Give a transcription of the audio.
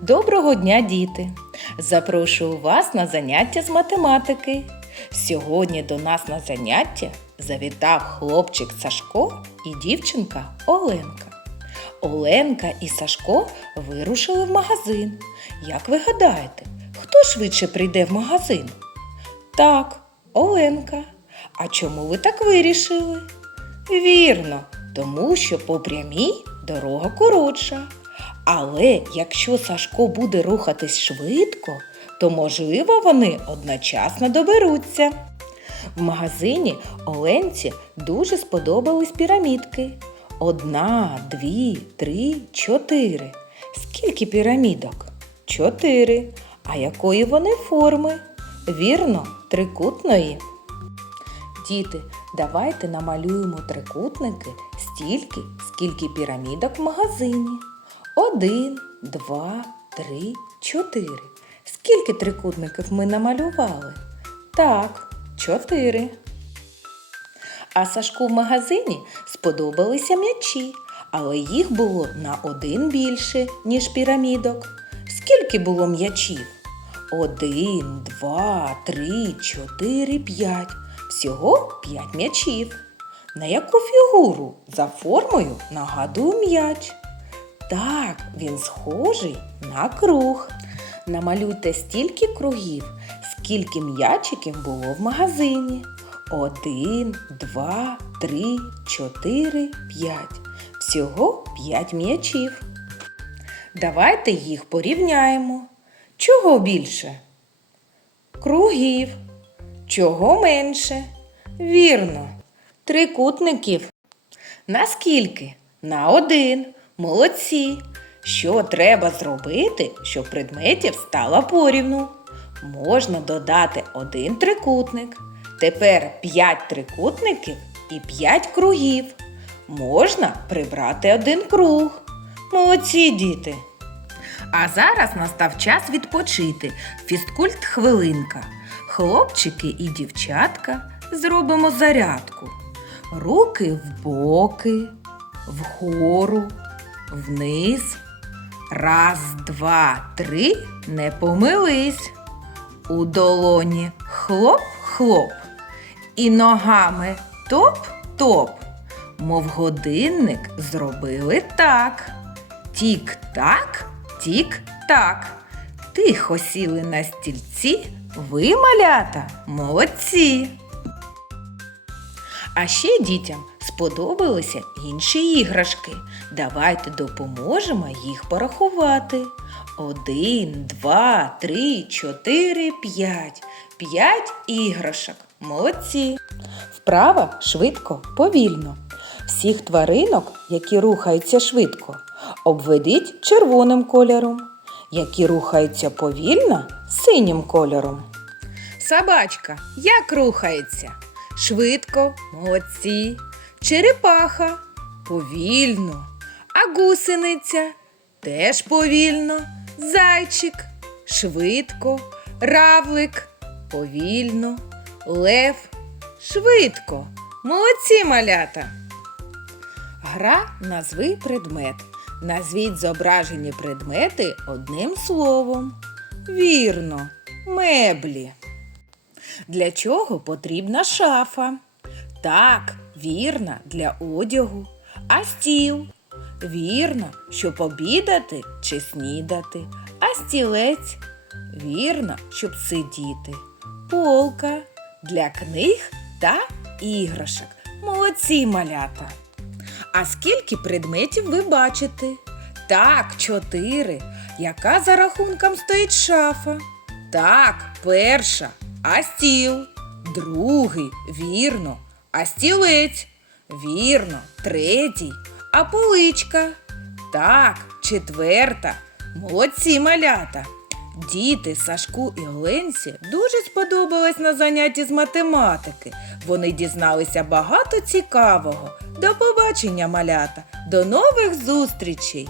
Доброго дня, діти! Запрошую вас на заняття з математики. Сьогодні до нас на заняття завітав хлопчик Сашко і дівчинка Оленка. Оленка і Сашко вирушили в магазин. Як ви гадаєте, хто швидше прийде в магазин? Так, Оленка. А чому ви так вирішили? Вірно, тому що по прямій дорога коротша. Але якщо Сашко буде рухатись швидко, то можливо вони одночасно доберуться. В магазині Оленці дуже сподобались пірамідки. Одна, дві, три, чотири. Скільки пірамідок? Чотири. А якої вони форми? Вірно, трикутної. Діти, давайте намалюємо трикутники стільки, скільки пірамідок в магазині. Один, два, три, чотири. Скільки трикутників ми намалювали? Так, чотири. А Сашку в магазині сподобалися м'ячі, але їх було на один більше, ніж пірамідок. Скільки було м'ячів? Один, два, три, чотири, п'ять. Всього п'ять м'ячів. На яку фігуру за формою нагадує м'яч? Так, він схожий на круг. Намалюйте стільки кругів, скільки м'ячиків було в магазині. Один, два, три, чотири, п'ять. Всього п'ять м'ячів. Давайте їх порівняємо. Чого більше? Кругів. Чого менше? Вірно. Трикутників. Наскільки? На один. Молодці. Що треба зробити, щоб предметів стало порівну? Можна додати один трикутник. Тепер 5 трикутників і 5 кругів. Можна прибрати один круг. Молодці діти. А зараз настав час відпочити. Фізкульт хвилинка. Хлопчики і дівчатка зробимо зарядку. Руки в боки, вгору, вниз. Раз, два, три, не помились. У долоні хлоп-хлоп. І ногами топ-топ. Мов годинник зробили так. Тік-так, тік-так. Тихо сіли на стільці, ви, малята, молодці. А ще дітям сподобалися інші іграшки. Давайте допоможемо їх порахувати. Один, два, три, чотири, п'ять. П'ять іграшок. Молодці. Вправа швидко, повільно. Всіх тваринок, які рухаються швидко, обведіть червоним кольором, які рухаються повільно синім кольором. Собачка як рухається? Швидко, молодці. Черепаха повільно. А гусениця теж повільно. Зайчик швидко. Равлик повільно. Лев швидко. Молодці малята. Гра назви предмет. Назвіть зображені предмети одним словом. Вірно, меблі. Для чого потрібна шафа? Так, вірно, для одягу. А стіл? Вірно, щоб обідати чи снідати. А стілець? Вірно, щоб сидіти. Полка для книг та іграшок. Молодці малята. А скільки предметів ви бачите? Так, чотири. Яка за рахунком стоїть шафа? Так, перша. А стіл? Другий, вірно. А стілець? Вірно, третій. А поличка? Так, четверта. Молодці малята. Діти Сашку і Оленці дуже сподобалось на занятті з математики. Вони дізналися багато цікавого. До побачення, малята! До нових зустрічей!